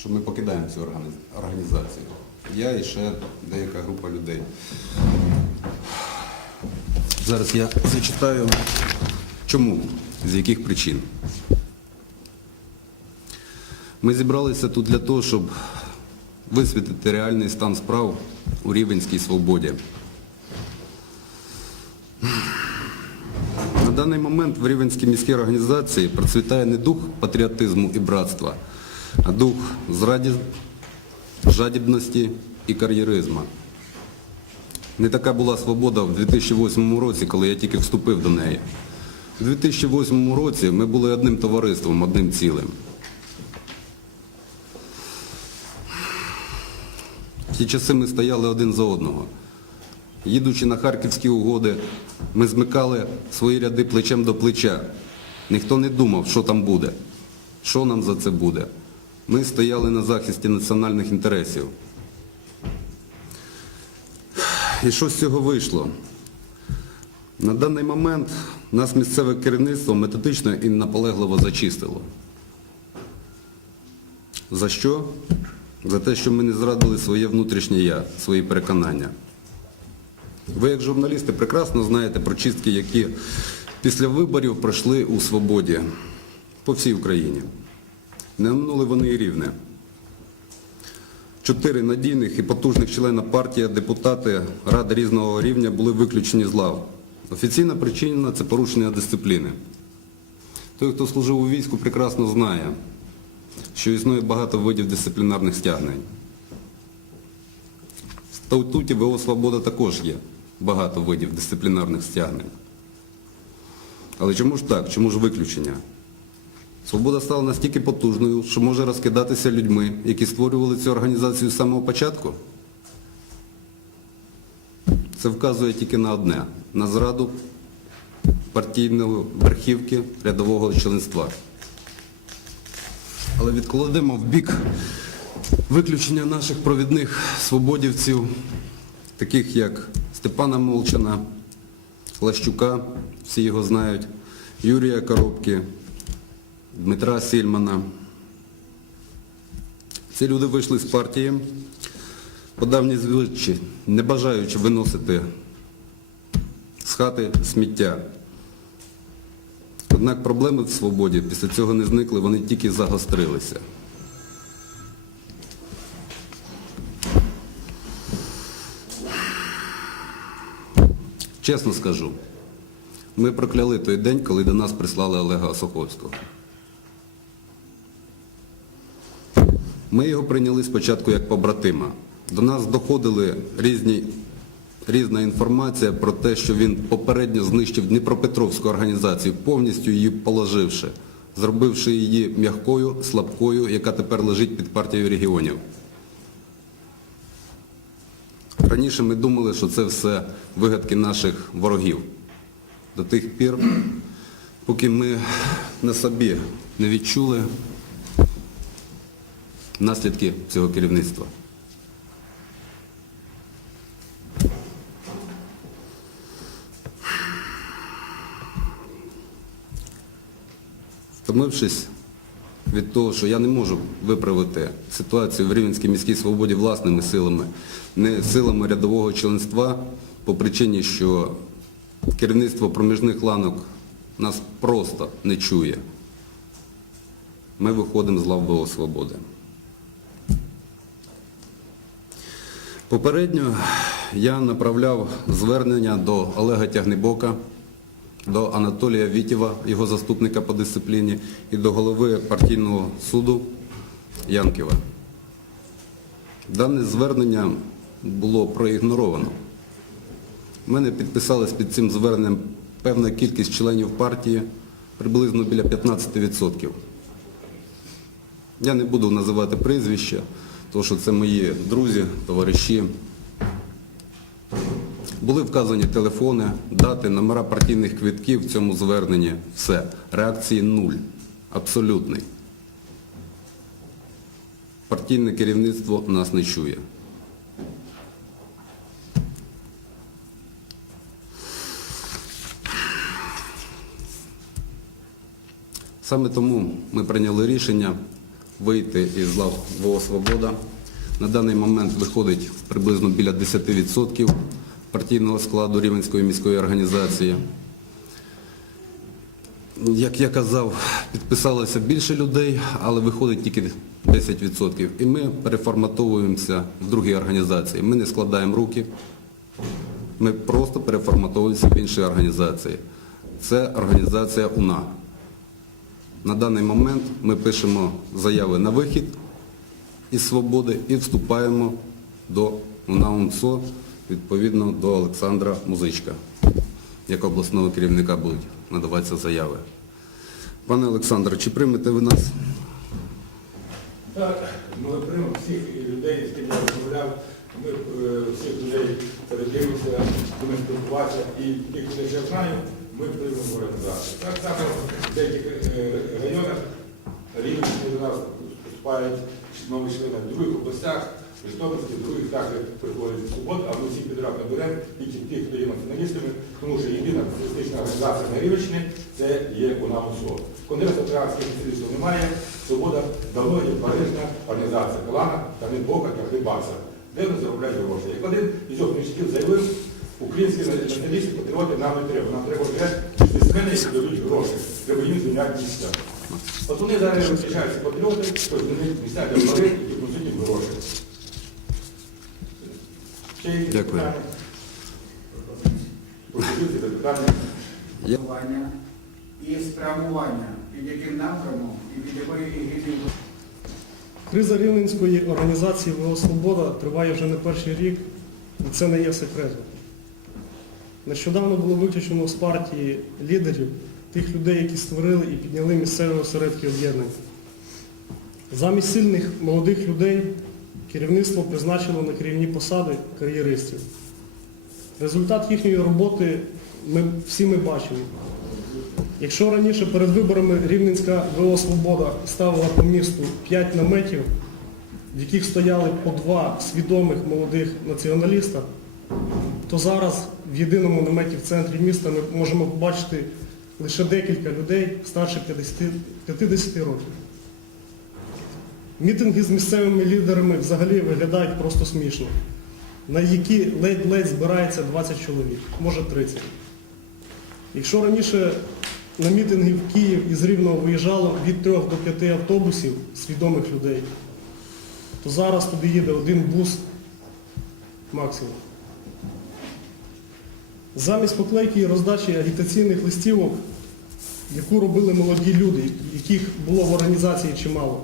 що ми покидаємо цю організацію. Я і ще деяка група людей. Зараз я зачитаю, чому, з яких причин. Ми зібралися тут для того, щоб висвітити реальний стан справ у Рівенській свободі. На даний момент в Рівенській міській організації процвітає не дух патріотизму і братства, дух зраді, жадібності і кар'єризму. Не така була свобода в 2008 році, коли я тільки вступив до неї. У 2008 році ми були одним товариством, одним цілим. В ті часи ми стояли один за одного. Їдучи на харківські угоди, ми змикали свої ряди плечем до плеча. Ніхто не думав, що там буде, що нам за це буде. Ми стояли на захисті національних інтересів. І що з цього вийшло? На даний момент нас місцеве керівництво методично і наполегливо зачистило. За що? За те, що ми не зрадили своє внутрішнє я, свої переконання. Ви, як журналісти, прекрасно знаєте про чистки, які після виборів пройшли у свободі по всій Україні. Не оминули вони і рівне. Чотири надійних і потужних члена партії, депутати ради різного рівня були виключені з лав. Офіційна причина це порушення дисципліни. Той, хто служив у війську, прекрасно знає, що існує багато видів дисциплінарних стягнень. В статуті ВО «Свобода» також є багато видів дисциплінарних стягнень. Але чому ж так? Чому ж виключення? Свобода стала настільки потужною, що може розкидатися людьми, які створювали цю організацію з самого початку? Це вказує тільки на одне на зраду партійної верхівки рядового членства. Але відкладемо в бік виключення наших провідних свободівців, таких як Степана Молчана, Лащука, всі його знають, Юрія Коробки, Дмитра Сільмана. Ці люди вийшли з партії по давній звичці, не бажаючи виносити з хати сміття. Однак проблеми в свободі після цього не зникли, вони тільки загострилися. Чесно скажу, ми прокляли той день, коли до нас прислали Олега Осоховського. Ми його прийняли спочатку як побратима. До нас доходили різні, різна інформація про те, що він попередньо знищив Дніпропетровську організацію, повністю її положивши, зробивши її м'якою, слабкою, яка тепер лежить під партією регіонів. Раніше ми думали, що це все вигадки наших ворогів. До тих пір, поки ми на собі не відчули наслідки цього керівництва. Втомившись від того, що я не можу виправити ситуацію в Рівненській міській свободі власними силами, не силами рядового членства, по причині, що керівництво проміжних ланок нас просто не чує. Ми виходимо з лав ВО «Свободи». Попередньо я направляв звернення до Олега Тягнебока, до Анатолія Вітєва, його заступника по дисципліні, і до голови партійного суду Янківа. Дане звернення було проігноровано. Мене підписалась під цим зверненням певна кількість членів партії, приблизно біля 15%. Я не буду називати прізвища, тому що це мої друзі, товариші. Були вказані телефони, дати, номера партійних квитків в цьому зверненні. Все. Реакції нуль. Абсолютний. Партійне керівництво нас не чує. Саме тому ми прийняли рішення вийти із лав ВО «Свобода». На даний момент виходить приблизно біля 10% партійного складу Рівненської міської організації. Як я казав, підписалося більше людей, але виходить тільки 10%. І ми переформатовуємося в другі організації. Ми не складаємо руки, ми просто переформатовуємося в інші організації. Це організація УНА. На даний момент ми пишемо заяви на вихід із свободи і вступаємо до УНА УНСО, відповідно до Олександра Музичка, як обласного керівника будуть надаватися заяви. Пане Олександре, чи приймете ви нас? Так, ми приймемо всіх людей, з ким я розмовляв, ми е, всіх людей передивимося, будемо спілкуватися і тих, хто ще знаю, ми приймемо в. Так само в деяких е, районах до нас поступають нові члени в других областях, в Житомирській, в других також приходять в суботу, а ми всіх підряд не беремо, тільки тих, хто є націоналістами, тому що єдина соціалістична організація на Рівненщині – це є УНАМУСО. Конгресу транспортних соціалістів немає, свобода давно є барижна організація Калана та не Бока та Хлібаса, де вони заробляють гроші. Як один із його заявив, українські націоналісти, патріоти нам не треба. Нам треба вже бізнесмени, які дадуть гроші. Треба їм звільняти місця. От вони зараз виключаються патріоти, ось вони місця для влади, які просуть гроші. Ще Дякую. питання? Пропозиції, запитання? Я- Планування і спрямування, під яким напрямом і під якою егідою Криза Рівненської організації ВО Свобода триває вже не перший рік, і це не є секретом. Нещодавно було виключено з партії лідерів тих людей, які створили і підняли місцеві осередки об'єднання. Замість сильних молодих людей керівництво призначило на керівні посади кар'єристів. Результат їхньої роботи ми всі ми бачимо. Якщо раніше перед виборами Рівненська ВО Свобода ставила по місту 5 наметів, в яких стояли по два свідомих молодих націоналіста, то зараз в єдиному наметі в центрі міста ми можемо побачити лише декілька людей старше 50, 50 років. Мітинги з місцевими лідерами взагалі виглядають просто смішно, на які ледь-ледь збирається 20 чоловік, може 30. Якщо раніше на мітинги в Київ із Рівного виїжджало від 3 до 5 автобусів свідомих людей, то зараз туди їде один бус максимум. Замість поклейки і роздачі агітаційних листівок, яку робили молоді люди, яких було в організації чимало,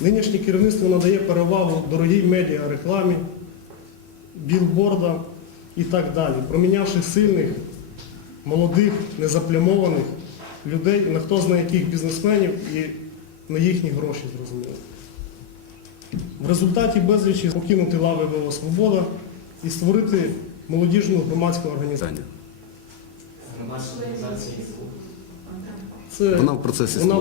нинішнє керівництво надає перевагу дорогій медіа рекламі, білбордам і так далі, промінявши сильних молодих, незаплямованих людей, на хто знає яких бізнесменів і на їхні гроші, зрозуміло. В результаті безлічі покинути лави ВО Свобода і створити молодіжну громадську організацію. Це Вона в процесі вона